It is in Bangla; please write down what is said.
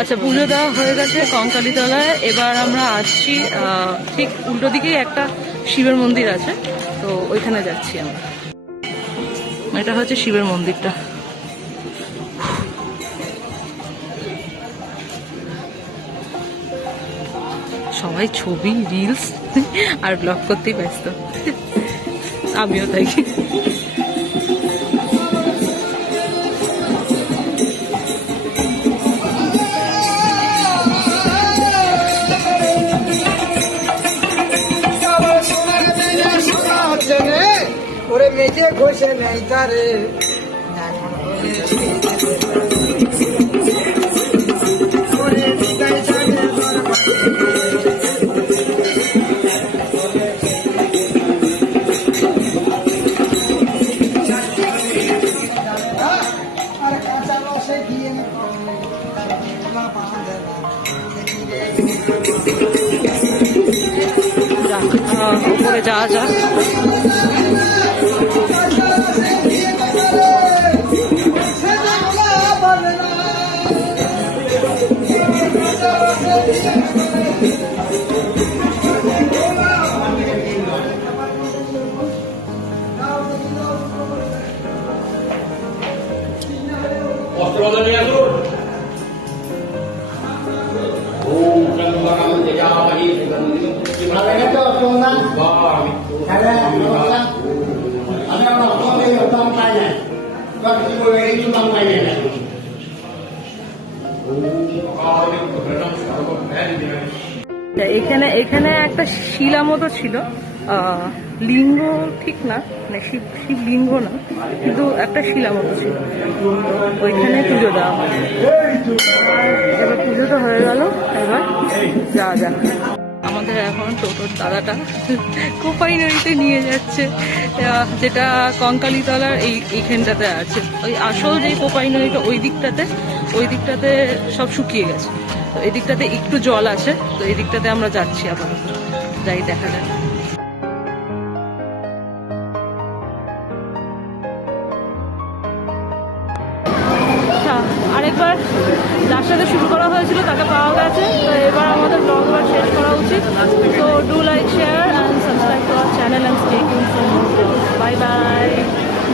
আচ্ছা, পুজো দেওয়া হয়ে গেছে কঙ্কালীতলায়। এবার আমরা আসছি ঠিক উল্টো দিকেই একটা শিবের মন্দির আছে, তো ওইখানে যাচ্ছি আমরা। এটা হচ্ছে শিবের মন্দিরটা। সবাই ছবি, রিলস আর ব্লগ করতেই ব্যস্ত, আমিও তাই। ওরে মেজে ঘষে নেই তারে কাঁচা বসে গিয়ে উপরে যাওয়া যাক। এখানে এখানে একটা শিলা মতো ছিল, লিঙ্গ ঠিক না, মানে শিব লিঙ্গ না, কিন্তু একটা শিলা মতো ছিল, ওইখানে পুজো দেওয়া হয়। এবার পুজো তো হয়ে গেল, এবার যাওয়া যাক। আমাদের এখন টোটোর দাদাটা কোপাই নদীতে নিয়ে যাচ্ছে, যেটা কঙ্কালীতলার এইখানটাতে আছে। ওই আসল যে কোপাই নদীটা ওই দিকটাতে সব শুকিয়ে গেছে, তো এই দিকটাতে একটু জল আছে, তো এই দিকটাতে আমরা যাচ্ছি। আবার যাই, দেখা যাক। আরেকবার যার সাথে শুরু করা হয়েছিল তাকে পাওয়া গেছে, তো এবার আমাদের ব্লগ শেষ করা উচিত। তো do like, share and subscribe to our channel and stay tuned for more blogs. Bye by.